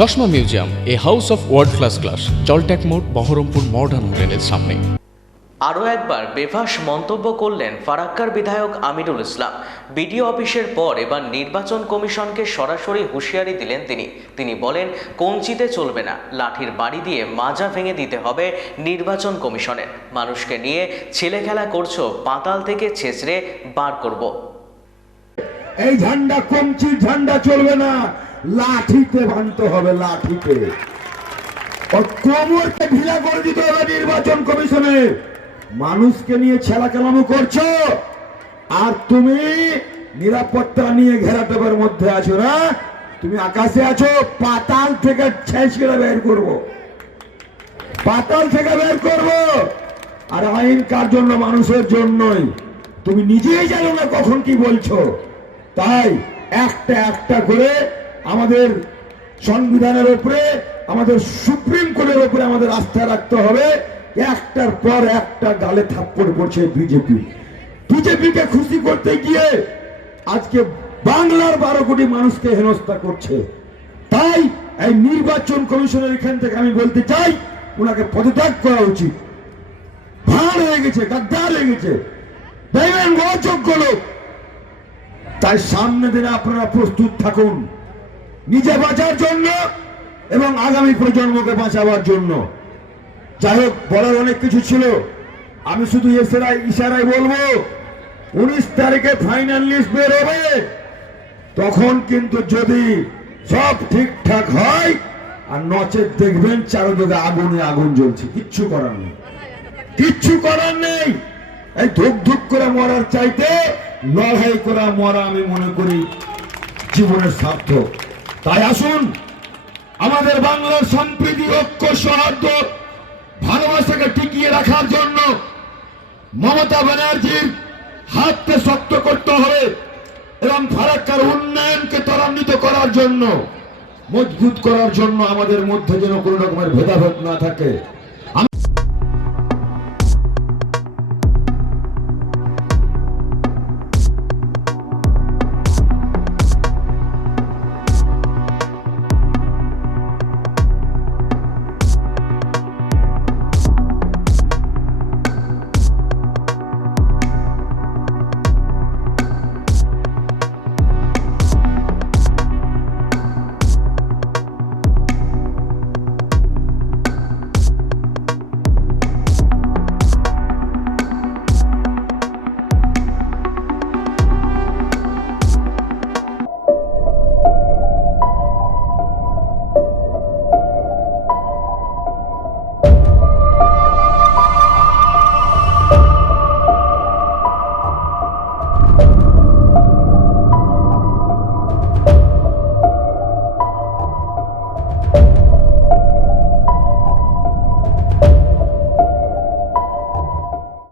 চশমা museum, a house of world class, জলট্যাক মোড়, বহরমপুর মডার্ন হোটেলের সামনে। আরও একবার বেফাঁস মন্তব্য করলেন ফারাক্কার বিধায়ক আমিনুল ইসলাম। বিডিও অফিসের পর এবার নির্বাচন কমিশনকে সরাসরি হুঁশিয়ারি দিলেন তিনি বলেন, কঞ্চিতে চলবে না, লাঠির বাড়ি দিয়ে মাজা ভেঙে দিতে হবে নির্বাচন কমিশনের। মানুষকে নিয়ে ছেলে খেলা করছো, পাতাল থেকে ছেঁচড়ে বার করব। এই ঝান্ডা কঞ্চির ঝান্ডা চলবে না, লাঠিতে ভাঙতে হবে, লাঠিতে। কোমরকে ঢিলা করে দিতে হবে নির্বাচন কমিশনে। মানুষকে নিয়ে ছেলা কেলামো করছো, আর তুমি নিরাপত্তা নিয়ে ঘেরাটোপের মধ্যে আছো না? তুমি আকাশে আছো, পাতাল থেকে ছেঁচড়ে বের করবো, পাতাল থেকে বের করবো। আর আইন কার জন্য? মানুষের জন্যই। তুমি নিজেই জানো না কখন কি বলছো। তাই একটা একটা করে আমাদের সংবিধানের উপরে, আমাদের সুপ্রিম কোর্টের উপরে আমাদের আস্থা রাখতে হবে। একটার পর একটা গালে থাপ্পড় পড়ছে বিজেপিকে খুশি করতে গিয়ে আজকে বাংলার 12 কোটি মানুষকে হেনস্থা করছে। তাই এই নির্বাচন কমিশনের এখান থেকে আমি বলতে চাই, ওনাকে পদত্যাগ করা উচিত। ভাঁড় হয়ে গেছে, গাদ্দার হয়ে গেছে, দেখবেন অযোগ্য লোক। তাই সামনে দিনে আপনারা প্রস্তুত থাকুন, নিজে বাঁচার জন্য এবং আগামী প্রজন্মকে বাঁচাবার জন্য। যাই হোক, বলার অনেক কিছু ছিল, আমি শুধু ইশারায় বলবো, 19 তারিখে ফাইনাল লিস্ট বের হবে। তখন কিন্তু যদি সব ঠিকঠাক হয়, আর নচেত দেখবেন চারদিকে আগুনে আগুন জ্বলছে, কিচ্ছু করার নেই, কিচ্ছু করার নেই। এই ধুক ধুক করে মরার চাইতে লড়াই করা মরা আমি মনে করি জীবনের সার্থক। তাই আসুন, আমাদের বাংলার সম্প্রীতি, ঐক্য, সৌহার্দ্য, ভালোবাসাকে টিকিয়ে রাখার জন্য মমতা ব্যানার্জির হাতকে শক্ত করতে হবে এবং ফারাক্কার উন্নয়নকে ত্বরান্বিত করার জন্য, মজবুত করার জন্য আমাদের মধ্যে যেন কোনো রকমের ভেদাভেদ না থাকে।